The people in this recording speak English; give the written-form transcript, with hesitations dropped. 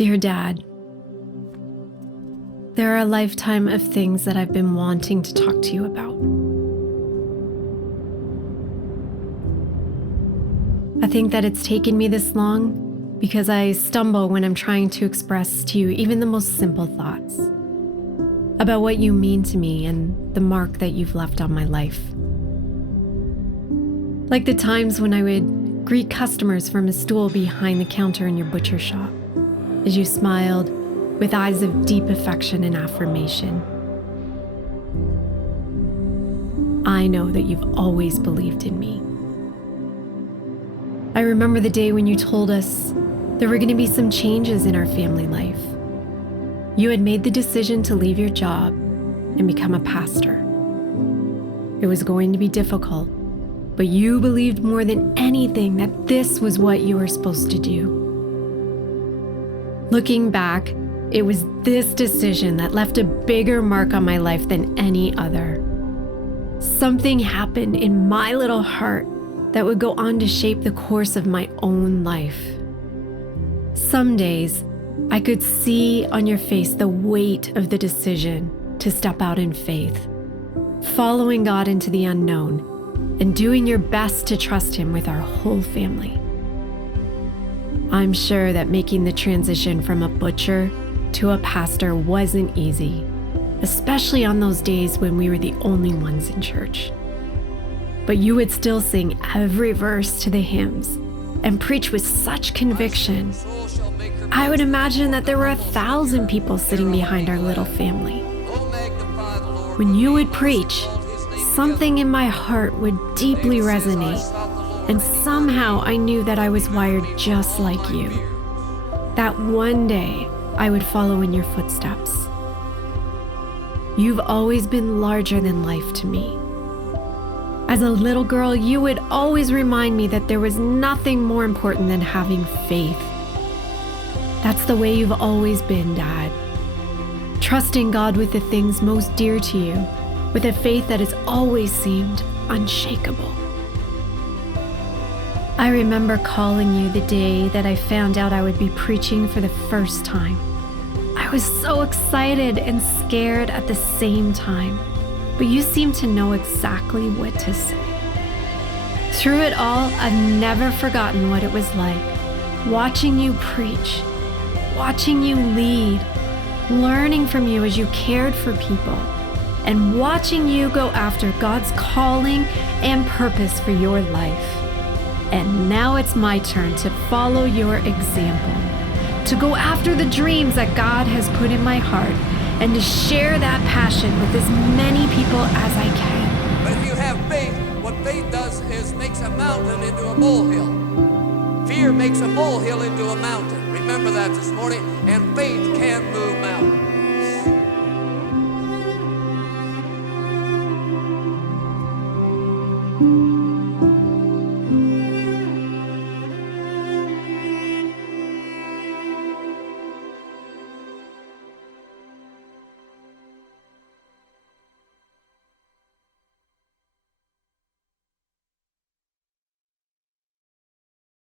Dear Dad, there are a lifetime of things that I've been wanting to talk to you about. I think that it's taken me this long because I stumble when I'm trying to express to you even the most simple thoughts about what you mean to me and the mark that you've left on my life. Like the times when I would greet customers from a stool behind the counter in your butcher shop, as you smiled with eyes of deep affection and affirmation. I know that you've always believed in me. I remember the day when you told us there were going to be some changes in our family life. You had made the decision to leave your job and become a pastor. It was going to be difficult, but you believed more than anything that this was what you were supposed to do. Looking back, it was this decision that left a bigger mark on my life than any other. Something happened in my little heart that would go on to shape the course of my own life. Some days, I could see on your face the weight of the decision to step out in faith, following God into the unknown, and doing your best to trust Him with our whole family. I'm sure that making the transition from a butcher to a pastor wasn't easy, especially on those days when we were the only ones in church. But you would still sing every verse to the hymns and preach with such conviction. I would imagine that there were 1,000 people sitting behind our little family. When you would preach, something in my heart would deeply resonate, and somehow I knew that I was wired just like you. That one day I would follow in your footsteps. You've always been larger than life to me. As a little girl, you would always remind me that there was nothing more important than having faith. That's the way you've always been, Dad. Trusting God with the things most dear to you, with a faith that has always seemed unshakable. I remember calling you the day that I found out I would be preaching for the first time. I was so excited and scared at the same time, but you seemed to know exactly what to say. Through it all, I've never forgotten what it was like, watching you preach, watching you lead, learning from you as you cared for people, and watching you go after God's calling and purpose for your life. And now it's my turn to follow your example, to go after the dreams that God has put in my heart, and to share that passion with as many people as I can. But if you have faith, what faith does is makes a mountain into a molehill. Fear makes a molehill into a mountain. Remember that this morning, and faith can move mountains.